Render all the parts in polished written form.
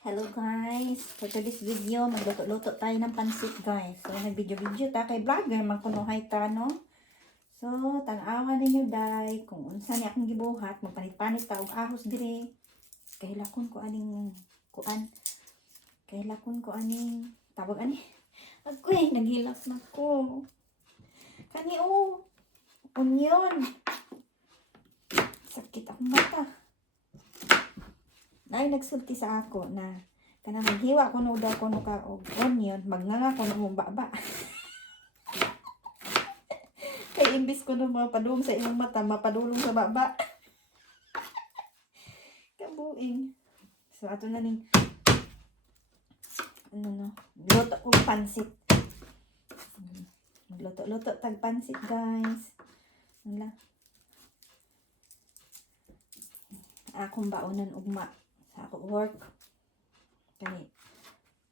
Hello guys! For today's video, magluto-luto tayo ng pansit guys. So, nag-video-video ta kay vlogger, magkunuhay ta, no? So, tanawa ninyo day, kung unsa ni akong gibuhat, magpanit-panit ta og ahos dire. Kahilakon ko aning kuan. Kahilakon ko aning tawag ani. Agoy, naghilak na ko. Kani onion. Sakit akong mata. Nay nagsulti sa ako na kanang maghiwa ko no daw ko no ka og onion, magnanga ko no baba. Kay imbis ko no mapadulong sa imong mata, mapadulong sa baba. Kabuing. So ato na ning luto ko pansit. Magluto-luto tag pansit guys. Wala. Akong baonan ugma sa ako work. Kani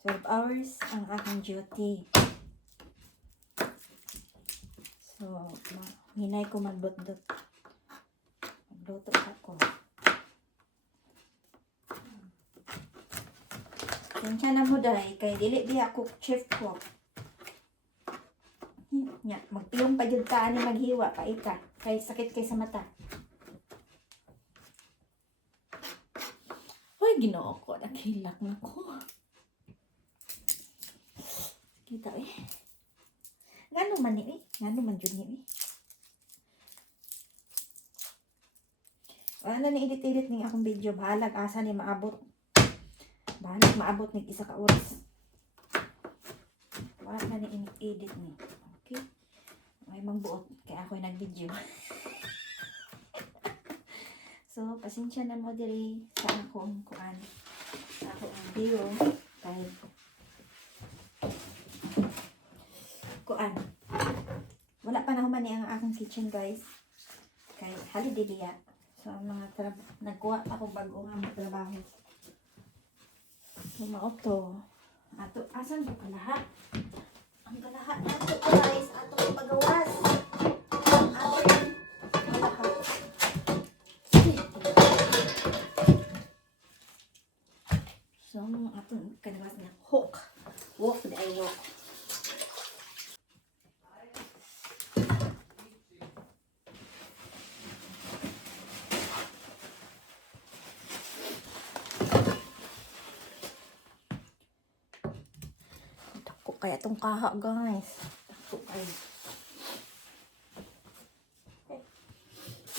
12 hours ang aking duty. So, hinay ko magdot-dot. Magluto ako. Kaya na mo dahi, kay dili di ako chef ko. Nya, magpiyong pa jud ka ani maghiwa pa ika. Kay sakit kay sa mata. Hoy, Ginoo ko, naghilak na ko. Kita Ngano man ni Ngano man jud ni Wala na edit-edit ning akong video, bahalag asa ni maabot. Bahalag maabot ning isa ka oras. Wala na ni edit ni. Okay? May magbuot kay ako nag-video. So, pasensya na mo diri sa akong kuan. Sa akong video. Kay kuan. Wala pa na humani ang akong kitchen guys. Kay holiday diya. So, ang mga nagkuha ako bago nga magtrabaho. So, maoto. Ato, asan ba kalahat? Ang kalahat nato guys. Ato ang pagawas. Ato ang kalahat. So, ato ang kalahat na hook. Walk na ay walk. Kaya itong kaha guys. Ako ay.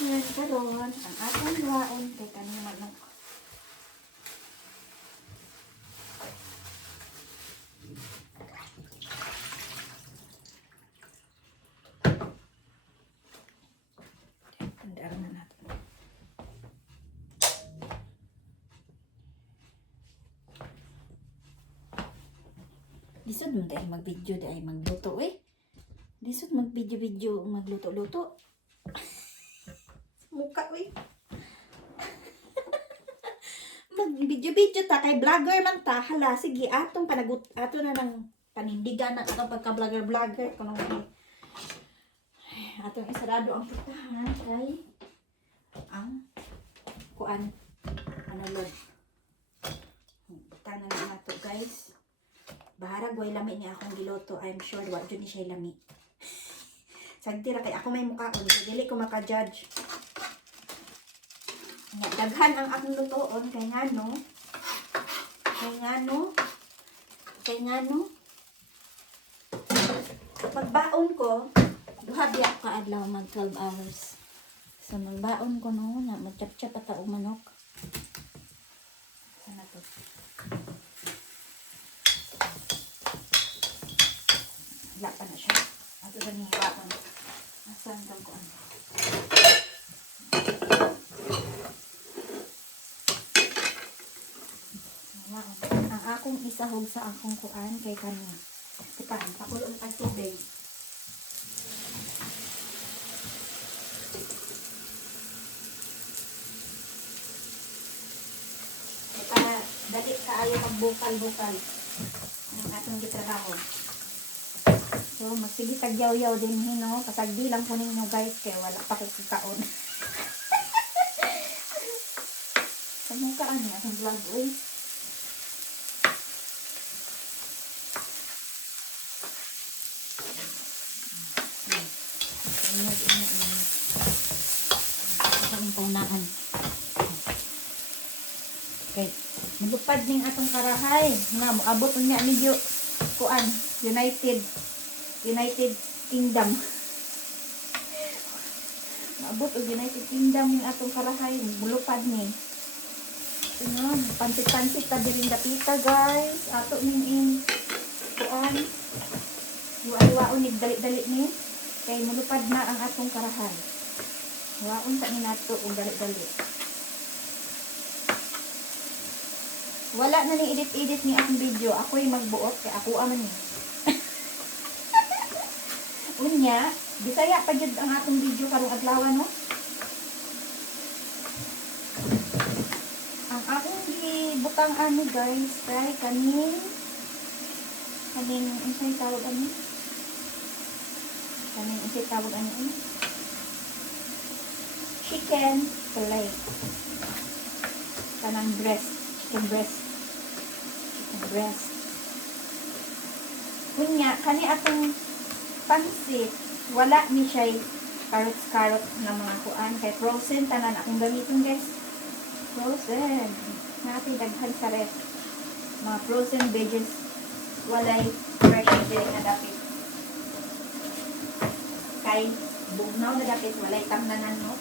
Ngayon karoon, ang atong luwaon kay kanina manok. Andara na natin. Lisod mo dahil mag-video dahil magluto Lisod mag-video-video magluto-luto. Mukha Mag-video-video ta kay vlogger man ta. Hala, sige atong panagut ato na ng panindigan na atong pagka-vlogger kuno atong isarado ang putahan kay ang kuan lord. Tanan na nato guys. Baharag way lami ni akong giloto. I'm sure wa jud ni siya lami. Sagtira kay ako may mukhaon, so dili ko maka-judge. Daghan ang akong lutoon kay ngano. Pagbaon ko, duha diya ka adlaw mag 12 hours. So magbaon ko no, na magchap-chap ata og manok. Sana to. Wala pa na siya. Ato sa nihiwakan. Asan kang kuan? Ang akong isahog sa akong kuan kay kanya. Ipan, pakulong ang tubig. Para dali kaayo magbukal-bukal ang atong gitrabaho. So, magsige tagyaw-yaw din hino. Kasagdi lang po ninyo guys, kaya wala pa kikikaon. Sa mukha niya, sa vlog, Okay. Malupad ning atong karahay. Nga, moabot niya medyo kuan, United Kingdom. Maabot og United Kingdom ning atong karahay. Mulupad ni. Ano, pansit-pansit ta diri dapita guys. Ato ning in kuan. Luwa-luwaon nig dali-dali ni. Kay mulupad na ang atong karahay. Waon ta ni nato og dali-dali. Wala na ni edit-edit ni akong video. Ako'y magbuot kay ako man ni. Unya, bisaya pa jud ang atong video karong adlaw no. Ang akong gibutang ani guys kay kaning unsay tawag ani? Kaning unsay tawag ani? Chicken fillet. Kanang chicken breast. Kunya, kani atong pansit, wala ni siya carrots na mga kuan. Kay frozen, tanan akong gamitin guys. Frozen. Natin daghan sa ref. Mga frozen veggies. Walay fresh din na dapit. Kay bugnaw na dapit, walay tamnanan no.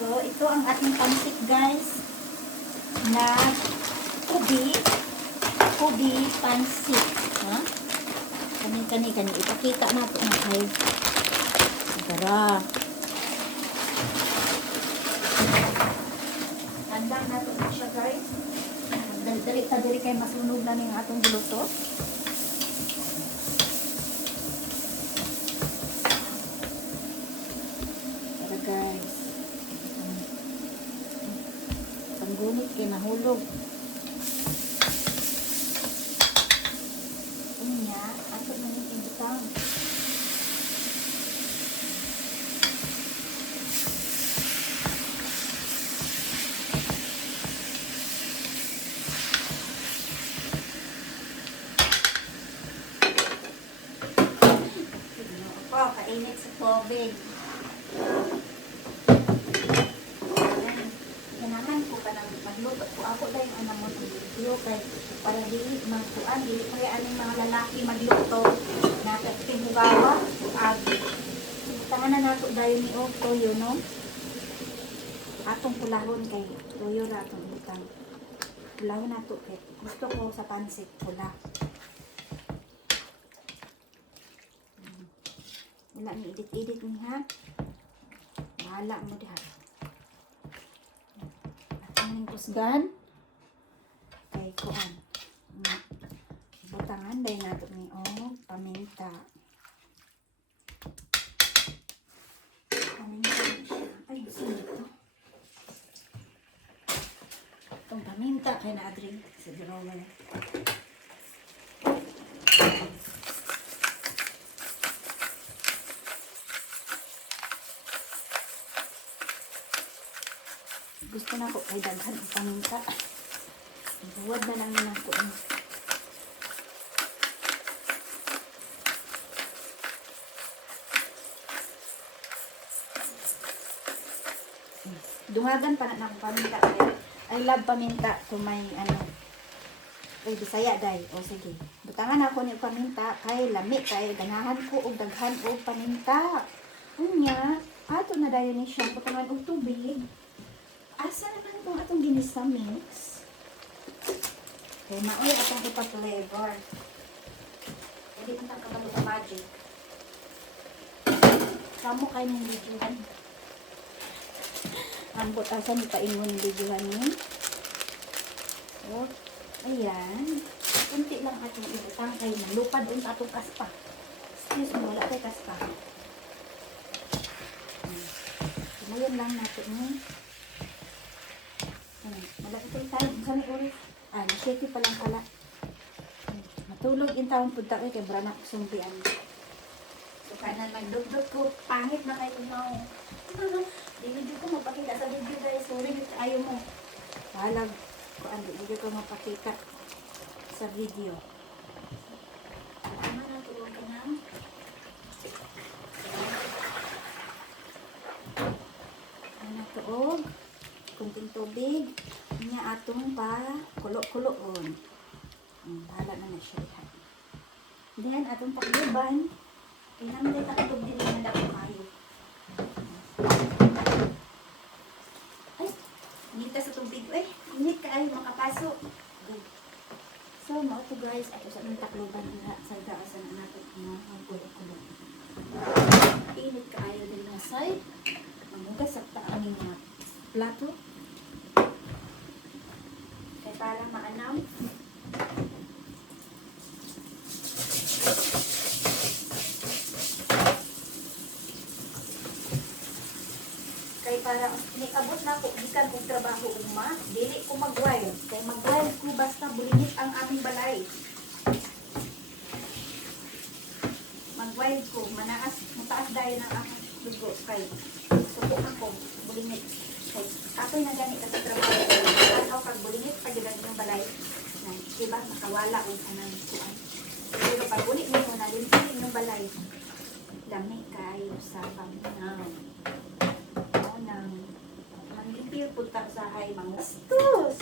So, ito ang ating pansit guys. Na Kubi pansit. Ha? Kani. Ipakita na ito na kay. Tara. Handang na ito siya guys. Dali kay masunog na ng atong guluto. Tara guys. Ang gunit kay nahulog. Ato na yung ibutang. Ako, kainit sa tubig. Ganahan ko pa ng magluto ko. Ako dahil ang namon ang video kay para dili magkuan, dili pa aning mga lalaki magluto na tinugawa ag tangan na nato dayon ni og toyo no. Atong pulahon kay toyo ra atong butang. Pulahon nato kay gusto ko sa pansit pula. Wala ni edit ni ha. Bahala mo diha. Atong kusgan kay kuan. Butangan dahil nato ni paminta. Paminta siya. Ay, gusto nito. Itong paminta kay na-adring sa drawer. Gusto na ko kay daghan ang paminta. Buwad na lang yun ako. Dungagan pa na ng paminta. I love paminta. So may kay Bisaya day. O sige. Butangan ako ni paminta. Kay lami. Kay ganahan ko o daghan o paminta. Unya. Ato na dayon ni siya. Butangan og tubig. Asa naman itong atong ginisa mix? Kaya maoy atong ipa-flavor. Hindi ko nakakabalo sa magic. Kamu kayo ng videohan. Ang butasan ipain mo ng videohan niyo. So, ayan. Kunti lang atong ibutang kayo. Nalupad din sa atong kaspa. Excuse me, wala tayo kaspa. Sumayon lang natin mo. Malaki ito tayo. Saan yung oras? Nashake pa lang pala. Matulog yung taong punta ko kay Brana sumpian. So, kanan magdugdug ko. Pangit na kayo mo. Hindi ko mapakita sa video guys. Sorry, ayaw mo. Halag. Hindi ko mapakita sa video. Tama na, tulog ka na. Ano na tuog? Kunting tubig. Niya atong pa kulo-kuloon. Bahala na na siya. Then, atong takluban. Kaya naman tayo taklub din naman ako kayo. Ay, inita sa tubig. Ay, init ka ay makapasok. Good. So, mga to guys, ato sa nang takluban na sa gaasan na natin ang kulo-kulo. Init ka ayo din na side. Mamugas sa taangin na plato. Kaya para maanam. Kay para niabot na ko gikan og trabaho ugma, dili ko mag-wild. Kay mag-wild ko basta bulinit ang aming balay. Mag-wild ko, mataas dahil ng akong dugo. Kay suko ako, bulinit. Kay ako'y nagani ka sa trabaho. Tanaw kag bulinit pag yung balay. Na, diba, makawala o anang kuan. Pero pag bulit mo na limpitin yung balay, dami kayo sa paminaw. Nang manlipil punta sa ay mangastos.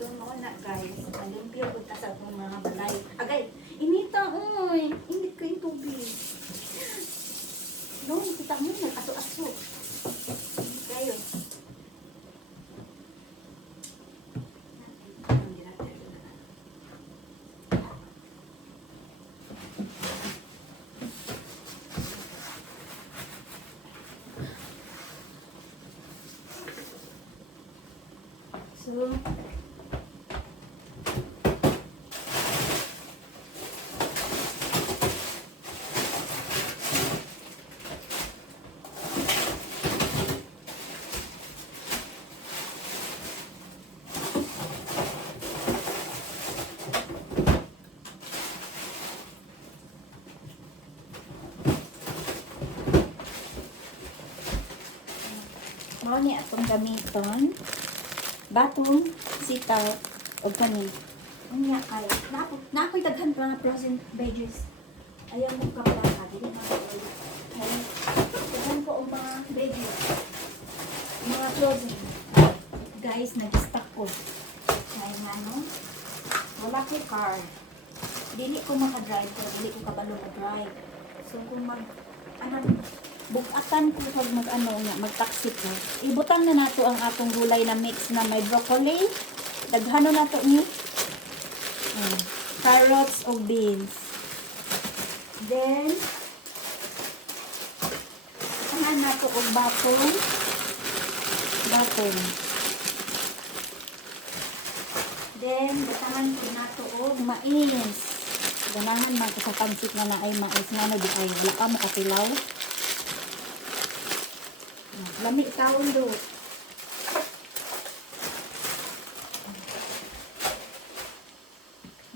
So, na guys, manlipil punta sa akong mga balay. Agay, inita, oy, init ko yung tubig. No, kita mo, nag-aso-aso. Kayo. So, mao ni atong gamiton. Batong, sitaw, o kanin. Unya kay, nako'y daghan pa nga frozen veggies. Ayaw mo ka pala ka, dili na ko. Kay, daghan ko ang mga veggies. Mga frozen. Guys, nag-stock ko. Kaya nga, no? Wala ko car. Dili ko maka-drive, pero dili ko kabalo mag-drive. So, kung bukatan ko pag mag-taxi ko. Ibutang na nato ang atong gulay na mix na may broccoli. Daghano nato ni carrots o beans. Then, saan nato og batong. Then, datangan ko nato og mais. Ganahan man ko sa pansit na ay mais nga di ay wala ka mo katilaw. Lami taon do.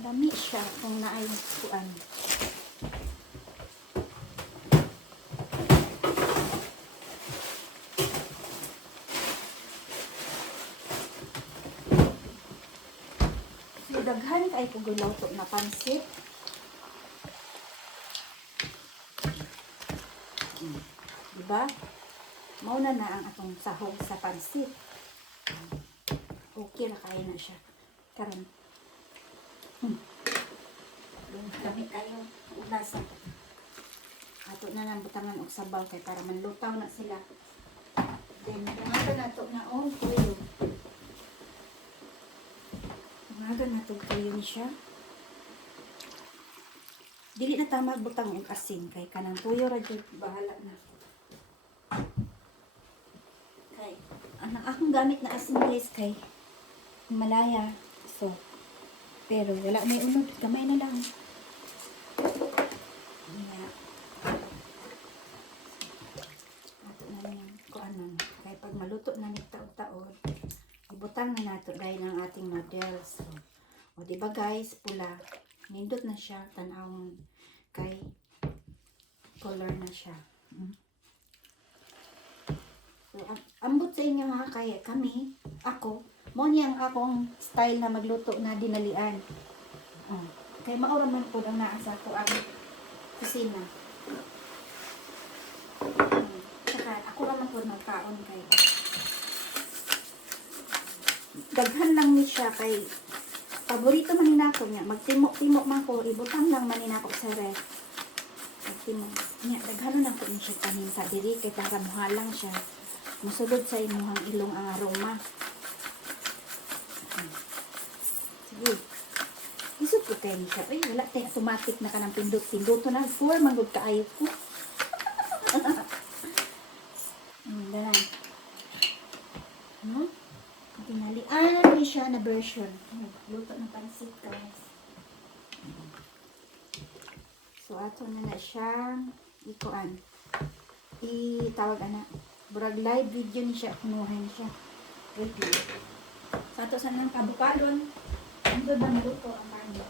Lami siya kung naay kuan. So, daghan kay ko gulawto na pansit. Diba? Mauna na ang atong sahog sa pansit. Okay na kaya na siya. Karon. Dami kayo ulasa. Ato na nang butangan og sabaw kay para manlutaw na sila. Then butangan na to na on tuyo. Butangan na to tuyo ni siya. Dili na tama butang og asin kay kanang tuyo ra jud bahala na. Ang akong gamit na asin guys kay Himalaya. So, pero wala may unod. Kamay na lang. Yeah. Ato na lang kung ano. Kaya pag maluto na nito taon, ibutang na nato dahil ng ating noodles. So, o diba guys, pula. Nindot na siya. Tanawang kay color na siya. So, ambot sa inyo ha, kaya kami, ako, mo niyang akong style na magluto na dinalian. Kaya maura man po ang naasa ko ang kusina. Saka ako naman po magkaon kay daghan lang ni siya kay paborito man nako niya. Magtimok-timok man ko, ibutang lang man nako sa ref. Magtimok. Niya, daghan na ko ni siya paninta diri kay para muhalang siya. Musugod sa imuhang ilong ang aroma. Sige. Isip ko kayo ni siya. Ay, wala tayo automatic na ka ng pindot-pindoto na. 4 manggod kaayo ko. Ganun. Hmm? Tinalian ni siya na version. Luto ng pansit, guys. So, ato na siyang ikuan. Itawag ana. Burag live video ni siya. Kunuhin siya. Wait lang. So, ato sa nang kabukadon. Ando ba naluto ang mani?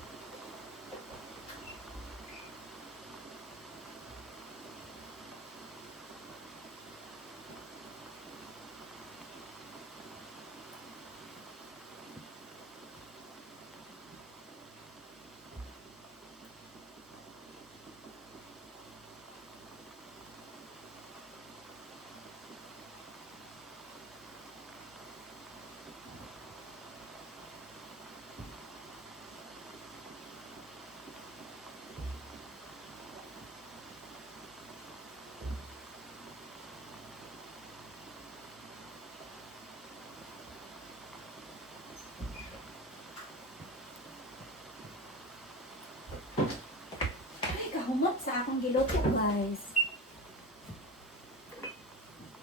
Humot sa akong giluto, guys.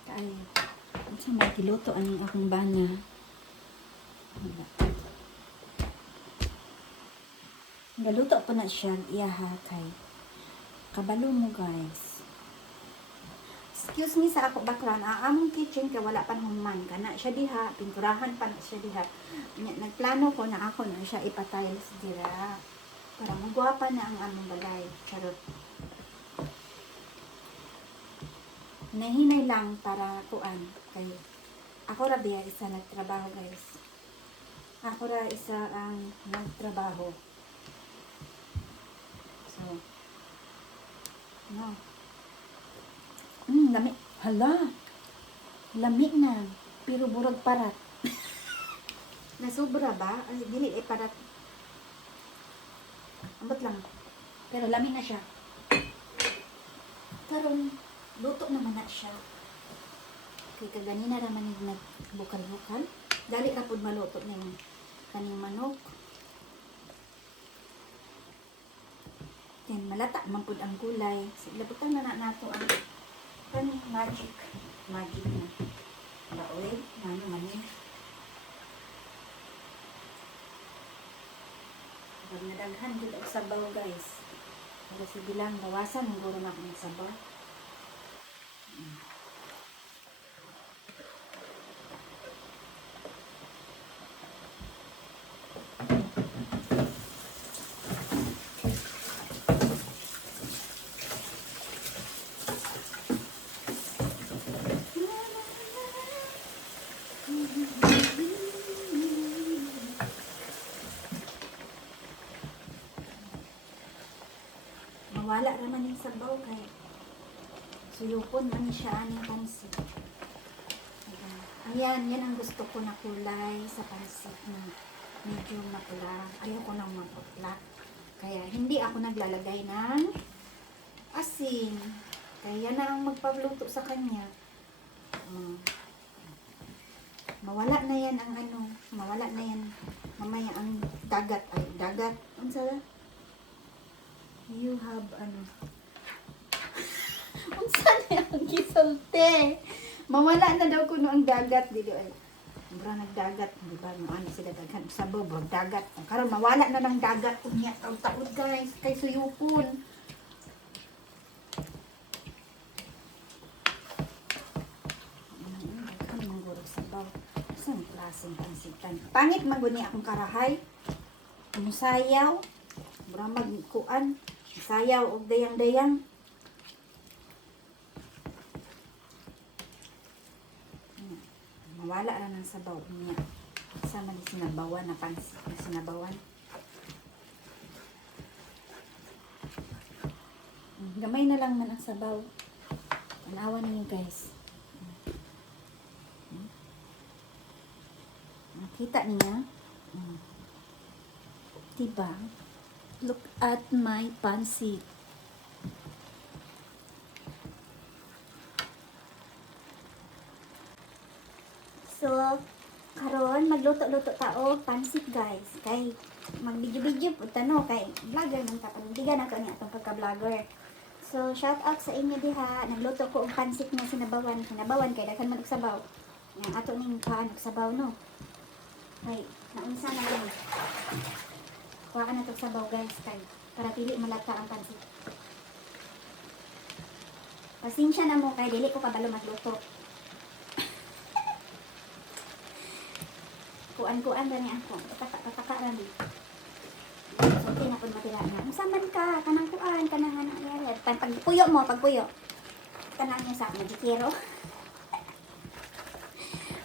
Kaya, sa may giluto ang akong bana. Galuto po na siya, iyaha kay kabalo mo, guys. Excuse me sa ako background. Among kitchen kay wala pa human kana siya diha, pinturahan pa na siya diha. Nagplano ko na ako na siya ipatiles dira. Para magwapa na ang among balay. Charot. Nahinay lang para kuan. Kay ako ra biya isa nagtrabaho, guys. Ako ra isa ang nagtrabaho. So, no. Lami. Hala. Lami na. Pero burag parat. Nasobra ba? Ay, dili parat. Ambot lang. Pero lami na siya. Karon luto naman na siya. Kaya kaganina naman nagbukal-bukal. Dali ra pud maluto na yung kaning manok. Then malata man pud ang gulay. So, labutan na nato ang kaning magic. Magic na. Baoy, mano man yun. Pag nadaghan dito ang sabaw, guys. Kasi bilang bawasan, siguro na akong sabaw. Mawala naman yung sabaw kay suyupon man siya aning pansit. Ayan, yan ang gusto ko na kulay sa pansit na medyo mapula. Ayoko nang maputla. Kaya hindi ako naglalagay ng asin. Kaya na ang magpagluto sa kanya. Mawala na yan ang ano, mawala na yan mamaya ang dagat. Ay, dagat. Ang sala? You have ano. Unsa na ang gisulti? Mawala na daw kuno ang dagat dito ay. Mura nagdagat, di ba? Ano sila daghan sa bubog dagat. Karon mawala na ng dagat unya taud-taud, guys, kay suyupon. Ano man guro sabaw. Saan klaseng pansitan? Pangit man guni akong karahay. Musayaw. Mura magkuan. Sayaw og dayang-dayang. Mawala na ng sabaw niya. Sama ni sinabawan na pansit. Sinabawan. Gamay na lang man ang sabaw. Tanawan niyo, guys. Okay. Kita niya? Diba? Look at my pansit. So, karon magluto-luto tao pansit guys. Kay mag-video-video po tano kay vlogger man ta panindigan nato ni atong pagka-vlogger. So, shout out sa inyo diha. Nagluto ko og pansit nga sinabawan. Sinabawan kay daghan man og sabaw. Yang ato ning paan og sabaw no. Kay naunsa na yun. Kuha ka na itong sabaw guys kay para pili malata ang pansit. Pasensya na mo kay dili ko kabalo magluto. Kuan-kuan ba niya ako? Pataka rami. So, okay na kung matira na. Masaman ka, kanang kuan, kanang nangyayad. Pagpuyo mo, pagpuyo. Kanang niya sa magikiro.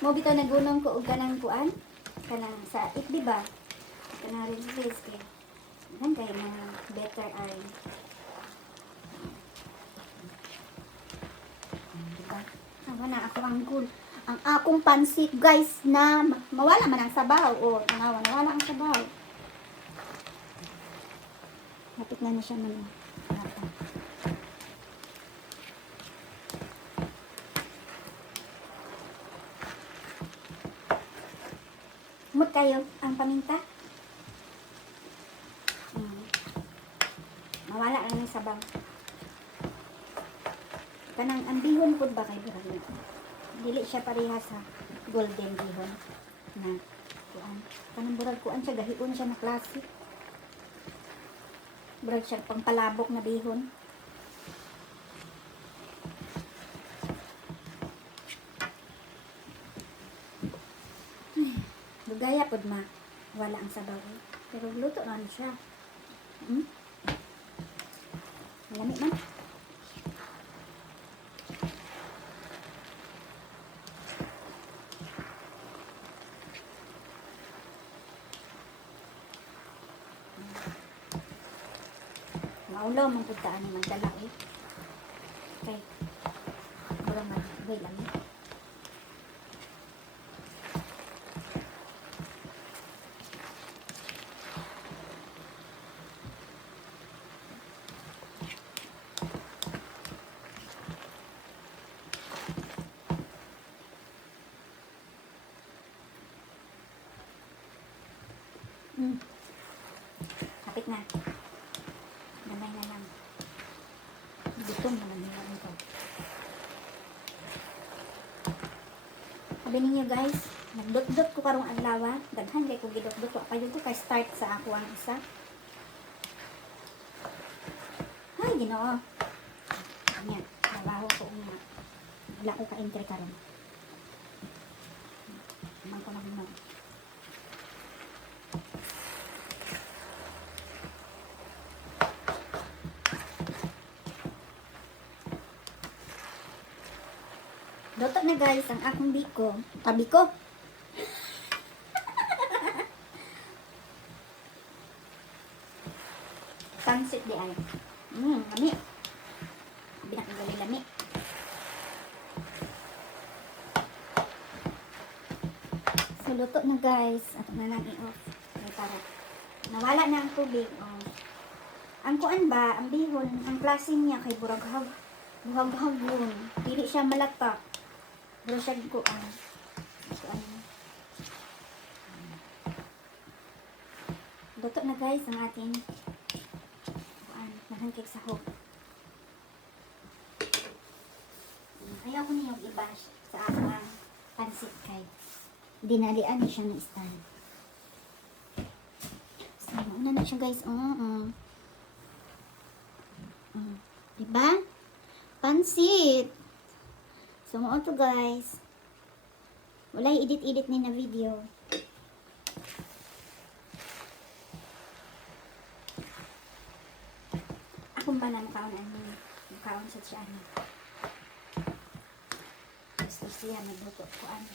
Mo bitaw nagunong ko og kanang kuan. Kanang sa it, diba? Kanang release kay. Yan kay mga better ay. Diba? Awa na ako ang cool. Ang akong pansit guys na mawala man ang sabaw. O, nawala ang sabaw. Lapit na siya man. Mut kayo ang paminta. Mawala lang yung sabaw. Kanang ambihon po ba kay Burang? Dili siya pareha sa golden bihon na kuan. Kanang burag kuan siya gahion siya na klase. Burag siya pangpalabok na bihon. Lugaya pod ma wala ang sabaw. Pero luto na siya. Malamig man. Maulaw man pud taan man dala eh. Okay. Mura man way lang. Kapit na. Gamay na lang. Gutom naman nila ito. Sabi ninyo guys, nagdot-dot ko karong adlaw. Daghan kay ko gidot-dot ko. Kayo ko kay start sa ako ang isa. Ay, Ginoo. Yan, trabaho ko nga. Wala ko ka-entry karon. Naman ko naman. Luto na guys ang akong biko. Tabi ko. Pansit di ay. Lami. Binakagali lami. So luto na guys. At na lang i-off. Para nawala na ang tubig. Oh. Ang kuan ba, ang bihon, ang klase niya kay buraghaw. Buhag-buhagon. Dili siya malata. Pero siya kuan. Luto na guys ang ating kuan. Nahangkik sa hook. Ayaw ko niyong iba sa aking pansit kay dinalian niya siya ng stand. So, una na siya guys. Diba? Pansit! So, mo to guys. Wala i-edit-edit ni na video. Akong ba na makaon sa siya ano. Gusto siya magluto ko ano.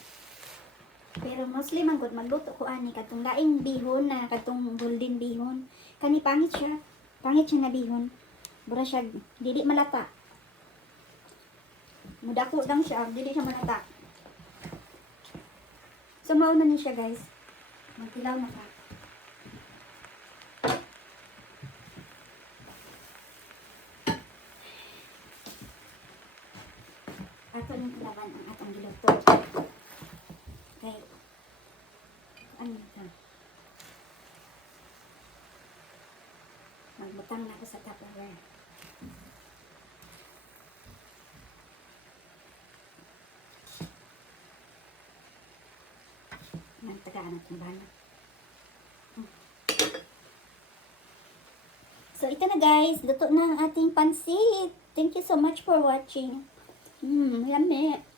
Pero mostly man gud magluto ko ani katong laing bihon na katong golden bihon. Kani pangit siya. Pangit siya na bihon. Bura siya dili malata. Mudako lang siya, dili siya malata. So mauna ni siya guys. Magtilaw na ka. Ato nang kalaban ang atong giluto. Kay, ano ka? Magbutang na ako sa Tupperware. Nagtagaan at bana. So, ito na guys. Luto na ang ating pansit. Thank you so much for watching. Yummy.